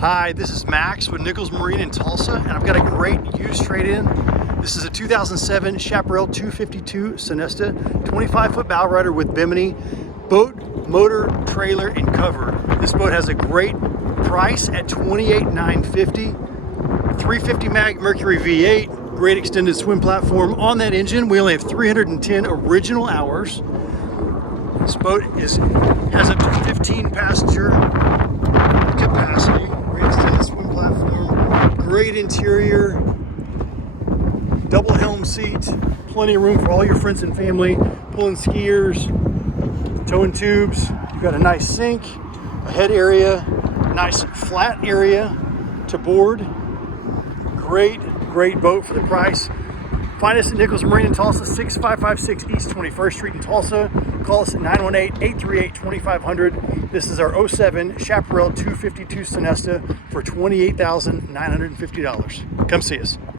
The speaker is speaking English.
Hi, this is Max with Nichols Marine in Tulsa, and I've got a great used trade-in. This is a 2007 Chaparral 252 Sunesta, 25-foot bow rider with bimini, boat, motor, trailer, and cover. This boat has a great price at $28,950. 350 MAG Mercury V8, great extended swim platform. On that engine, we only have 310 original hours. This boat has up to 15 passenger capacity. Great extended swim platform, great interior, double helm seat, plenty of room for all your friends and family, pulling skiers, towing tubes. You've got a nice sink, a head area, nice flat area to board. Great boat for the price. Find us at Nichols Marine in Tulsa, 6556 East 21st Street in Tulsa. Call us at 918-838-2500. This is our 07 Chaparral 252 Sunesta for $28,950. Come see us.